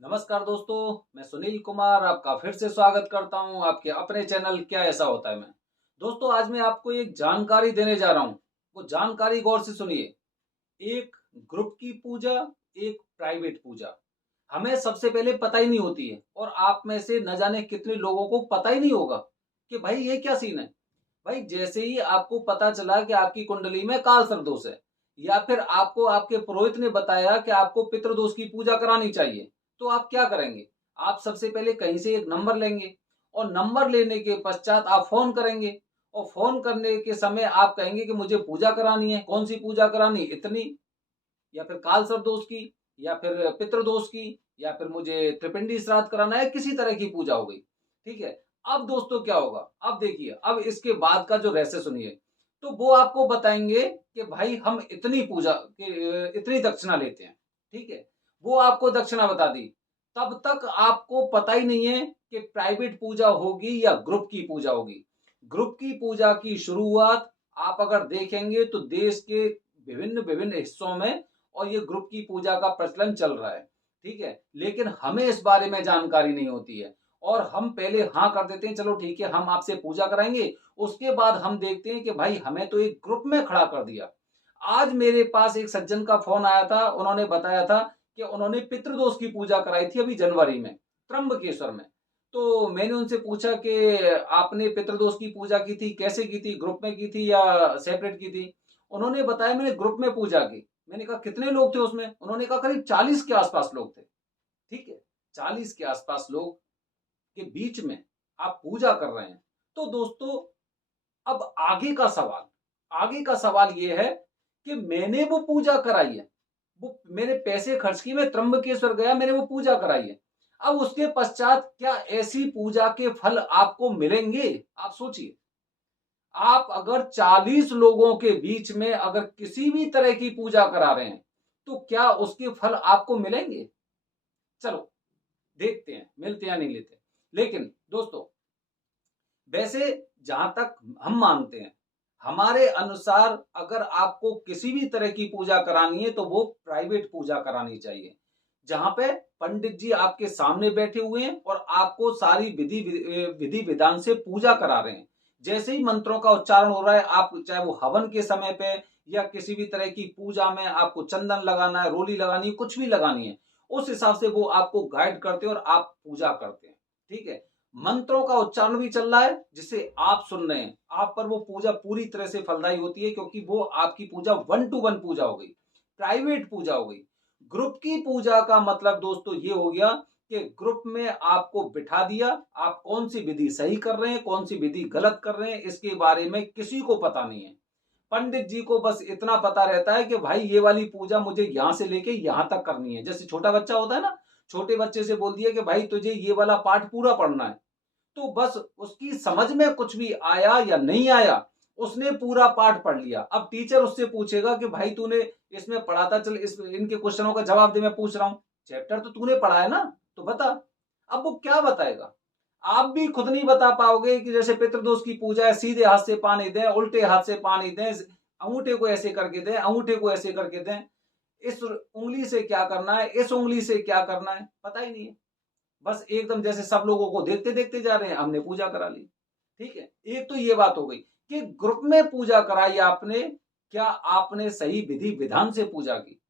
नमस्कार दोस्तों, मैं सुनील कुमार आपका फिर से स्वागत करता हूं आपके अपने चैनल क्या ऐसा होता है में। दोस्तों, आज मैं आपको एक जानकारी देने जा रहा हूं। वो जानकारी गौर से सुनिए। एक ग्रुप की पूजा, एक प्राइवेट पूजा। हमें सबसे पहले पता ही नहीं होती है और आप में से न जाने कितने लोगों को पता ही नहीं होगा कि भाई ये क्या सीन है। भाई जैसे ही आपको पता चला कि आपकी कुंडली में काल सर्प दोष है या फिर आपको आपके पुरोहित ने बताया कि आपको पितृदोष की पूजा करानी चाहिए, तो आप क्या करेंगे? आप सबसे पहले कहीं से एक नंबर लेंगे और नंबर लेने के पश्चात आप फोन करेंगे और फोन करने के समय आप कहेंगे कि मुझे पूजा करानी है। कौन सी पूजा करानी? इतनी, या फिर काल सर्प दोष की, या फिर पितृदोष की, या फिर मुझे त्रिपिंडी श्राद्ध कराना है, किसी तरह की पूजा हो गई। ठीक है। अब दोस्तों क्या होगा? अब देखिए, अब इसके बाद का जो रहस्य सुनिए। तो वो आपको बताएंगे कि भाई हम इतनी पूजा के इतनी दक्षिणा लेते हैं। ठीक है। वो आपको दक्षिणा बता दी। तब तक आपको पता ही नहीं है कि प्राइवेट पूजा होगी या ग्रुप की पूजा होगी। ग्रुप की पूजा की शुरुआत आप अगर देखेंगे तो देश के विभिन्न विभिन्न हिस्सों में और ये ग्रुप की पूजा का प्रचलन चल रहा है। ठीक है। लेकिन हमें इस बारे में जानकारी नहीं होती है और हम पहले हाँ कर देते हैं, चलो ठीक है हम आपसे पूजा कराएंगे। उसके बाद हम देखते हैं कि भाई हमें तो एक ग्रुप में खड़ा कर दिया। आज मेरे पास एक सज्जन का फोन आया था, उन्होंने बताया था कि उन्होंने पितृदोष की पूजा कराई थी अभी जनवरी में, त्र्यंबकेश्वर में। तो मैंने उनसे पूछा कि आपने पितृदोष की पूजा की थी, कैसे की थी, ग्रुप में की थी या सेपरेट की थी? उन्होंने बताया मैंने ग्रुप में पूजा की। मैंने कहा कितने लोग थे उसमें? उन्होंने कहा करीब 40 के आसपास लोग थे। ठीक है। 40 के आसपास लोग के बीच में आप पूजा कर रहे हैं। तो दोस्तों, अब आगे का सवाल ये है कि मैंने वो पूजा कराई है, वो मैंने पैसे खर्च किए, मैं त्र्यंबकेश्वर गया, मैंने वो पूजा कराई है। अब उसके पश्चात क्या ऐसी पूजा के फल आपको मिलेंगे? आप सोचिए। आप अगर 40 लोगों के बीच में अगर किसी भी तरह की पूजा करा रहे हैं, तो क्या उसके फल आपको मिलेंगे? चलो देखते हैं मिलते या नहीं लेते। लेकिन दोस्तों, वैसे जहां तक हम मानते हैं, हमारे अनुसार अगर आपको किसी भी तरह की पूजा करानी है तो वो प्राइवेट पूजा करानी चाहिए, जहां पे पंडित जी आपके सामने बैठे हुए हैं और आपको सारी विधि विधान से पूजा करा रहे हैं। जैसे ही मंत्रों का उच्चारण हो रहा है, आप चाहे वो हवन के समय पे या किसी भी तरह की पूजा में आपको चंदन लगाना है, रोली लगानी है, कुछ भी लगानी है, उस हिसाब से वो आपको गाइड करते हैं और आप पूजा करते हैं। ठीक है। मंत्रों का उच्चारण भी चल रहा है जिसे आप सुन रहे हैं, आप पर वो पूजा पूरी तरह से फलदायी होती है, क्योंकि वो आपकी पूजा 1 to 1 पूजा हो गई, प्राइवेट पूजा हो गई। ग्रुप की पूजा का मतलब दोस्तों ये हो गया कि ग्रुप में आपको बिठा दिया, आप कौन सी विधि सही कर रहे हैं, कौन सी विधि गलत कर रहे हैं, इसके बारे में किसी को पता नहीं है। पंडित जी को बस इतना पता रहता है कि भाई ये वाली पूजा मुझे यहां से लेके यहां तक करनी है। जैसे छोटा बच्चा होता है ना, छोटे बच्चे से बोल दिया कि भाई तुझे ये वाला पाठ पूरा पढ़ना है, तो बस उसकी समझ में कुछ भी आया या नहीं आया, उसने पूरा पाठ पढ़ लिया। अब टीचर उससे पूछेगा कि भाई तूने इसमें पढ़ा था, चल इस इनके क्वेश्चनों का जवाब दे, मैं पूछ रहा हूं, चैप्टर तो तूने पढ़ा है ना, तो बता। अब वो क्या बताएगा? आप भी खुद नहीं बता पाओगे कि जैसे पितृदोष की पूजा है, सीधे हाथ से पानी दें, उल्टे हाथ से पानी दें, अंगूठे को ऐसे करके दें, अंगूठे को ऐसे करके दें, इस उंगली से क्या करना है, इस उंगली से क्या करना है, पता ही नहीं है। बस एकदम जैसे सब लोगों को देखते देखते जा रहे हैं, हमने पूजा करा ली। ठीक है। एक तो ये बात हो गई कि ग्रुप में पूजा कराई आपने, क्या आपने सही विधि विधान से पूजा की?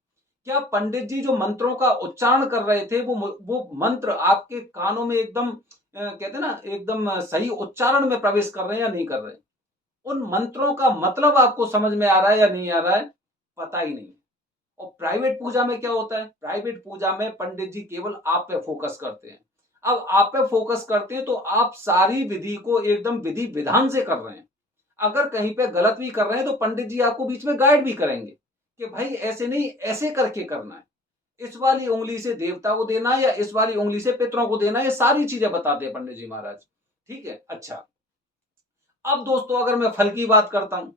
क्या पंडित जी जो मंत्रों का उच्चारण कर रहे थे वो मंत्र आपके कानों में एकदम कहते हैं ना, एकदम सही उच्चारण में प्रवेश कर रहे हैं या नहीं कर रहे हैं? उन मंत्रों का मतलब आपको समझ में आ रहा है या नहीं आ रहा है? पता ही नहीं। और प्राइवेट पूजा में क्या होता है? प्राइवेट पूजा में पंडित जी केवल आप पे फोकस करते हैं। अब आप पे फोकस करते हैं तो आप सारी विधि को एकदम विधि विधान से कर रहे हैं। अगर कहीं पे गलत भी कर रहे हैं तो पंडित जी आपको बीच में गाइड भी करेंगे कि भाई ऐसे नहीं, ऐसे करके करना है, इस वाली उंगली से देवता को देना है या इस वाली उंगली से पितरों को देना है, ये सारी चीजें बताते हैं पंडित जी महाराज। ठीक है। अच्छा, अब दोस्तों अगर मैं फल की बात करता हूं,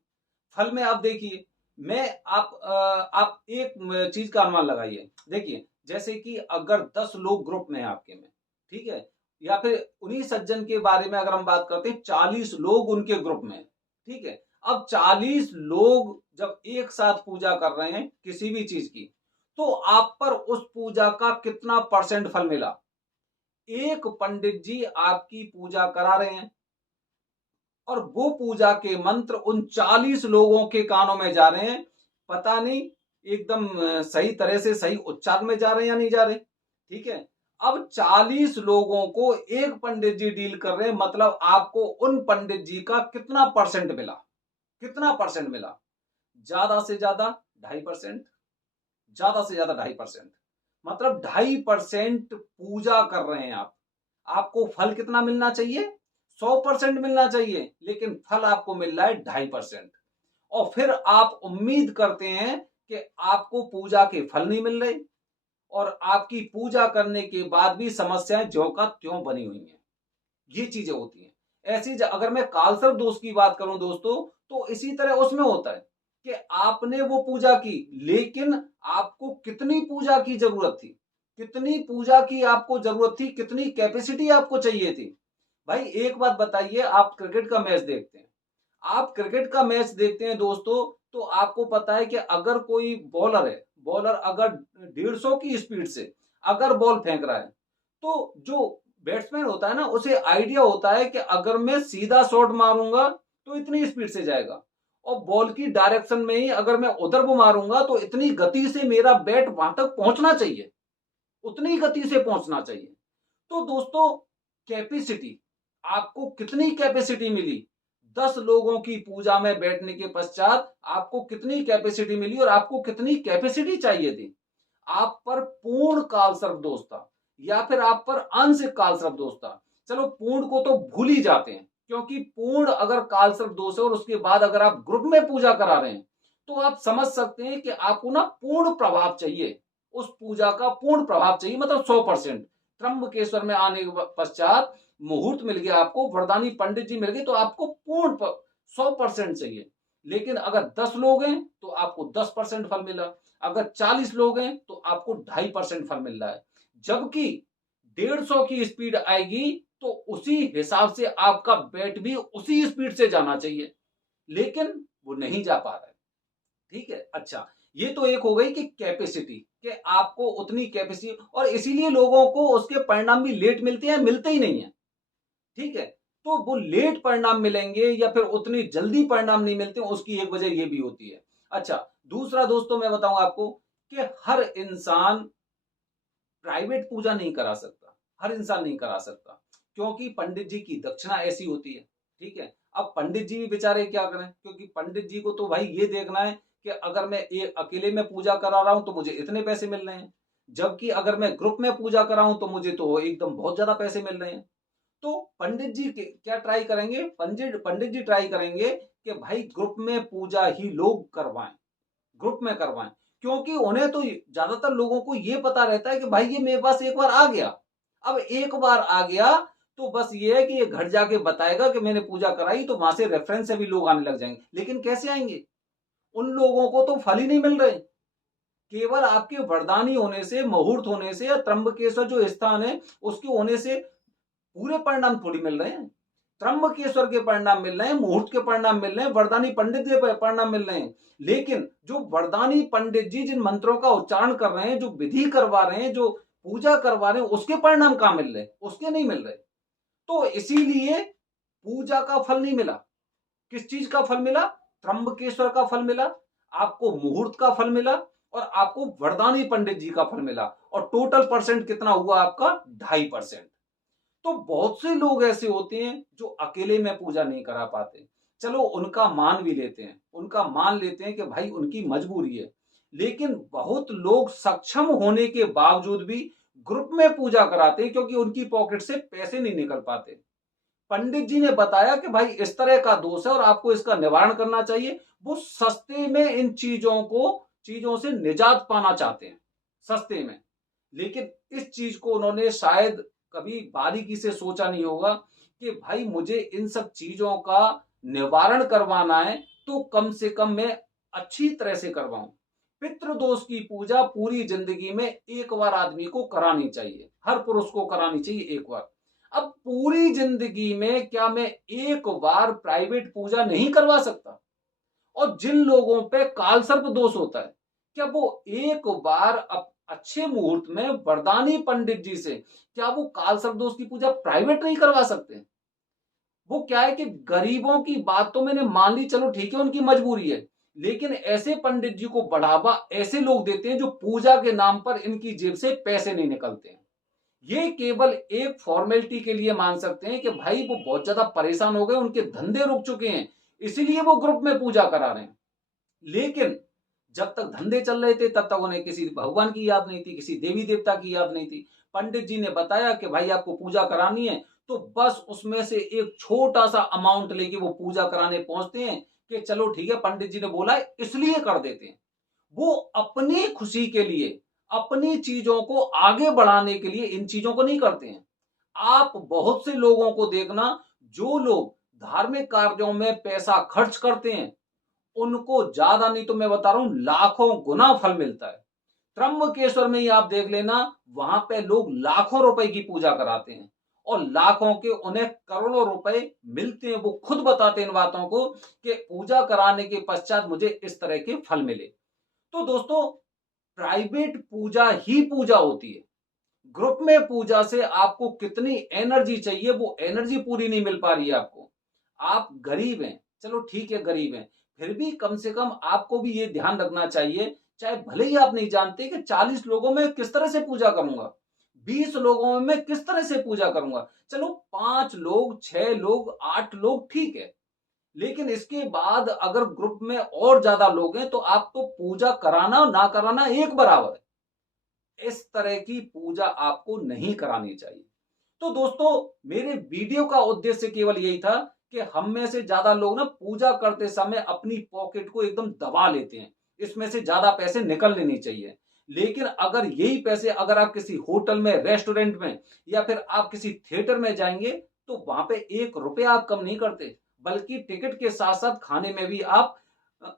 फल में आप देखिए, मैं आप एक चीज का अनुमान लगाइए। देखिए, जैसे कि अगर 10 लोग ग्रुप में हैं आपके में, ठीक है, या फिर उन्हीं सज्जन के बारे में अगर हम बात करते हैं, 40 लोग उनके ग्रुप में, ठीक है। अब 40 लोग जब एक साथ पूजा कर रहे हैं किसी भी चीज की, तो आप पर उस पूजा का कितना परसेंट फल मिला। एक पंडित जी आपकी पूजा करा रहे हैं और वो पूजा के मंत्र उन 40 लोगों के कानों में जा रहे हैं, पता नहीं एकदम सही तरह से सही उच्चारण में जा रहे हैं या नहीं जा रहे। ठीक है, अब 40 लोगों को एक पंडित जी डील कर रहे हैं, मतलब आपको उन पंडित जी का कितना परसेंट मिला, कितना परसेंट मिला। ज्यादा से ज्यादा 2.5%, ज्यादा से ज्यादा 2.5%, मतलब 2.5% पूजा कर रहे हैं आप। आपको फल कितना मिलना चाहिए, 100% मिलना चाहिए, लेकिन फल आपको मिल रहा है 2.5%। और फिर आप उम्मीद करते हैं कि आपको पूजा के फल नहीं मिल रहे और आपकी पूजा करने के बाद भी समस्याएं ज्यों का त्यों बनी हुई हैं। ये चीजें होती हैं। ऐसी अगर मैं कालसर्प दोष की बात करूं दोस्तों, तो इसी तरह उसमें होता है कि आपने वो पूजा की, लेकिन आपको कितनी पूजा की जरूरत थी, कितनी पूजा की आपको जरूरत थी, कितनी कैपेसिटी आपको चाहिए थी। भाई एक बात बताइए, आप क्रिकेट का मैच देखते हैं, आप क्रिकेट का मैच देखते हैं दोस्तों, तो आपको पता है कि अगर कोई बॉलर है, बॉलर अगर 150 की स्पीड से अगर बॉल फेंक रहा है, तो जो बैट्समैन होता है ना, उसे आइडिया होता है कि अगर मैं सीधा शॉट मारूंगा तो इतनी स्पीड से जाएगा, और बॉल की डायरेक्शन में ही अगर मैं उधर को मारूंगा तो इतनी गति से मेरा बैट वहां तक पहुंचना चाहिए, उतनी गति से पहुंचना चाहिए। तो दोस्तों कैपेसिटी, आपको कितनी कैपेसिटी मिली, 10 लोगों की पूजा में बैठने के पश्चात आपको कितनी कैपेसिटी मिली और आपको कितनी कैपेसिटी चाहिए थी। आप पर पूर्ण कालसर्प दोष था या फिर आप पर आंशिक कालसर्प दोष था। चलो पूर्ण को तो भूल ही जाते हैं, क्योंकि पूर्ण अगर कालसर्प दोष है और उसके बाद अगर आप ग्रुप में पूजा करा रहे हैं, तो आप समझ सकते हैं कि आपको ना पूर्ण प्रभाव चाहिए, उस पूजा का पूर्ण प्रभाव चाहिए, मतलब 100%। त्र्यंबकेश्वर में आने के पश्चात मुहूर्त मिल गया आपको, वरदानी पंडित जी मिल गए, तो आपको पूर्ण 100% चाहिए। लेकिन अगर 10 लोग हैं तो आपको 10% फल मिला, अगर 40 लोग हैं तो आपको 2.5% फल मिल रहा है। जबकि 150 की स्पीड आएगी तो उसी हिसाब से आपका बैट भी उसी स्पीड से जाना चाहिए, लेकिन वो नहीं जा पा रहा है। ठीक है, अच्छा ये तो एक हो गई कि कैपेसिटी, कि आपको उतनी कैपेसिटी, और इसीलिए लोगों को उसके परिणाम भी लेट मिलते हैं, मिलते ही नहीं है। ठीक है, तो वो लेट परिणाम मिलेंगे या फिर उतनी जल्दी परिणाम नहीं मिलते, उसकी एक वजह ये भी होती है। अच्छा दूसरा दोस्तों मैं बताऊं आपको कि हर इंसान प्राइवेट पूजा नहीं करा सकता, हर इंसान नहीं करा सकता, क्योंकि पंडित जी की दक्षिणा ऐसी होती है। ठीक है, अब पंडित जी भी बेचारे क्या करें, क्योंकि पंडित जी को तो भाई ये देखना है कि अगर मैं एक अकेले में पूजा करा रहा हूं तो मुझे इतने पैसे मिल रहे हैं, जबकि अगर मैं ग्रुप में पूजा करा हूं तो मुझे तो एकदम बहुत ज्यादा पैसे मिल रहे हैं। तो पंडित जी के क्या ट्राई करेंगे, पंडित पंडित जी ट्राई करेंगे कि भाई ग्रुप में पूजा ही लोग करवाएं, ग्रुप में करवाएं, क्योंकि उन्हें तो ज्यादातर लोगों को ये पता रहता है कि भाई ये मेरे पास एक बार आ गया, अब एक बार आ गया तो बस ये है कि ये घर जाके बताएगा कि मैंने पूजा कराई, तो वहां से रेफरेंस से भी लोग आने लग जाएंगे। लेकिन कैसे आएंगे, उन लोगों को तो फल ही नहीं मिल रहे, केवल आपके वरदानी होने से, मुहूर्त होने से, या त्र्यंबकेश्वर जो स्थान है उसके होने से पूरे परिणाम थोड़ी मिल रहे हैं। त्र्यंबकेश्वर के परिणाम मिल रहे हैं, मुहूर्त के परिणाम मिल रहे हैं, वरदानी पंडित के परिणाम मिल रहे हैं, लेकिन जो वरदानी पंडित जी जिन मंत्रों का उच्चारण कर रहे हैं, जो विधि करवा रहे हैं, जो पूजा करवा रहे हैं, उसके परिणाम कहां मिल रहे हैं, उसके नहीं मिल रहे। तो इसीलिए पूजा का फल नहीं मिला। किस चीज का फल मिला, त्र्यंबकेश्वर का फल मिला, आपको मुहूर्त का फल मिला, और आपको वरदानी पंडित जी का फल मिला, और टोटल परसेंट कितना हुआ आपका, 2.5%। तो बहुत से लोग ऐसे होते हैं जो अकेले में पूजा नहीं करा पाते, चलो उनका मान भी लेते हैं, उनका मान लेते हैं कि भाई उनकी मजबूरी है, लेकिन बहुत लोग सक्षम होने के बावजूद भी ग्रुप में पूजा कराते हैं, क्योंकि उनकी पॉकेट से पैसे नहीं निकल पाते। पंडित जी ने बताया कि भाई इस तरह का दोष है और आपको इसका निवारण करना चाहिए, वो सस्ते में इन चीजों से निजात पाना चाहते हैं, सस्ते में। लेकिन इस चीज को उन्होंने शायद कभी बारीकी से सोचा नहीं होगा कि भाई मुझे इन सब चीजों का निवारण करवाना है, तो कम से कम मैं अच्छी तरह से करवाऊं। पितृदोष की पूजा पूरी जिंदगी में एक बार आदमी को करानी चाहिए, हर पुरुष को करानी चाहिए एक बार। अब पूरी जिंदगी में क्या मैं एक बार प्राइवेट पूजा नहीं करवा सकता? और जिन लोगों पे कालसर्प दोष होता है, क्या वो एक बार अच्छे मुहूर्त में वरदानी पंडित जी से क्या वो काल सर्पदोष की पूजा प्राइवेट नहीं करवा सकते? वो क्या है कि गरीबों की बात तो मैंने मान ली, चलो ठीक है उनकी मजबूरी है, लेकिन ऐसे पंडित जी को बढ़ावा ऐसे लोग देते हैं जो पूजा के नाम पर इनकी जेब से पैसे नहीं निकलते हैं। ये केवल एक फॉर्मेलिटी के लिए मान सकते हैं कि भाई वो बहुत ज्यादा परेशान हो गए, उनके धंधे रुक चुके हैं, इसीलिए वो ग्रुप में पूजा करा रहे हैं। लेकिन जब तक धंधे चल रहे थे तब तक उन्हें किसी भगवान की याद नहीं थी, किसी देवी देवता की याद नहीं थी। पंडित जी ने बताया कि भाई आपको पूजा करानी है, तो बस उसमें से एक छोटा सा अमाउंट लेके वो पूजा कराने पहुंचते हैं कि चलो ठीक है पंडित जी ने बोला है इसलिए कर देते हैं। वो अपनी खुशी के लिए, अपनी चीजों को आगे बढ़ाने के लिए इन चीजों को नहीं करते हैं। आप बहुत से लोगों को देखना, जो लोग धार्मिक कार्यों में पैसा खर्च करते हैं उनको ज्यादा नहीं तो मैं बता रहा हूं लाखों गुना फल मिलता है। त्र्यंबकेश्वर में ही आप देख लेना, वहां पे लोग लाखों रुपए की पूजा कराते हैं और लाखों के उन्हें करोड़ों रुपए मिलते हैं। वो खुद बताते हैं इन बातों को कि पूजा कराने के पश्चात मुझे इस तरह के फल मिले। तो दोस्तों, प्राइवेट पूजा ही पूजा होती है। ग्रुप में पूजा से आपको कितनी एनर्जी चाहिए, वो एनर्जी पूरी नहीं मिल पा रही है आपको। आप गरीब हैं, चलो ठीक है गरीब हैं, फिर भी कम से कम आपको भी ये ध्यान रखना चाहिए, चाहे भले ही आप नहीं जानते कि 40 लोगों में किस तरह से पूजा करूंगा, 20 लोगों में मैं किस तरह से पूजा करूंगा, चलो 5 लोग, 6 लोग, 8 लोग ठीक है, लेकिन इसके बाद अगर ग्रुप में और ज्यादा लोग हैं तो आपको पूजा कराना ना कराना एक बराबर है। इस तरह की पूजा आपको नहीं करानी चाहिए। तो दोस्तों, मेरे वीडियो का उद्देश्य केवल यही था कि हम में से ज्यादा लोग ना पूजा करते समय अपनी पॉकेट को एकदम दबा लेते हैं, इसमें से ज्यादा पैसे निकलने नहीं चाहिए। लेकिन अगर यही पैसे अगर आप किसी होटल में, रेस्टोरेंट में या फिर आप किसी थिएटर में जाएंगे तो वहां पे 1 रुपया आप कम नहीं करते, बल्कि टिकट के साथ साथ खाने में भी आप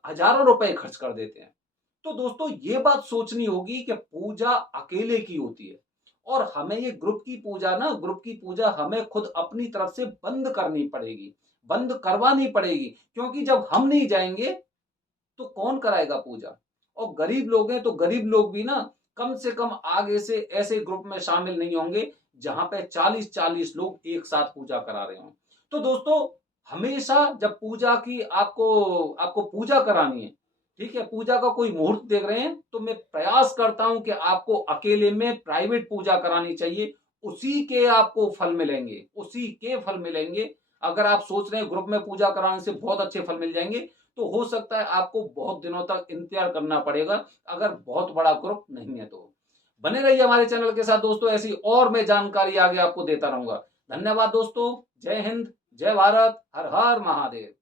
हजारों रुपए खर्च कर देते हैं। तो दोस्तों, ये बात सोचनी होगी कि पूजा अकेले की होती है और हमें ये ग्रुप की पूजा हमें खुद अपनी तरफ से बंद करनी पड़ेगी, बंद करवानी पड़ेगी, क्योंकि जब हम नहीं जाएंगे तो कौन कराएगा पूजा। और गरीब लोग हैं तो गरीब लोग भी ना कम से कम आगे से ऐसे ग्रुप में शामिल नहीं होंगे जहां पे 40-40 लोग एक साथ पूजा करा रहे हों। तो दोस्तों, हमेशा जब पूजा की आपको आपको पूजा करानी है, ठीक है, पूजा का कोई मुहूर्त देख रहे हैं, तो मैं प्रयास करता हूं कि आपको अकेले में प्राइवेट पूजा करानी चाहिए। उसी के आपको फल मिलेंगे, उसी के फल मिलेंगे। अगर आप सोच रहे हैं ग्रुप में पूजा कराने से बहुत अच्छे फल मिल जाएंगे, तो हो सकता है आपको बहुत दिनों तक इंतजार करना पड़ेगा, अगर बहुत बड़ा ग्रुप नहीं है तो। बने रहिए हमारे चैनल के साथ दोस्तों, ऐसी और मैं जानकारी आगे आपको देता रहूंगा। धन्यवाद दोस्तों, जय हिंद, जय भारत, हर हर महादेव।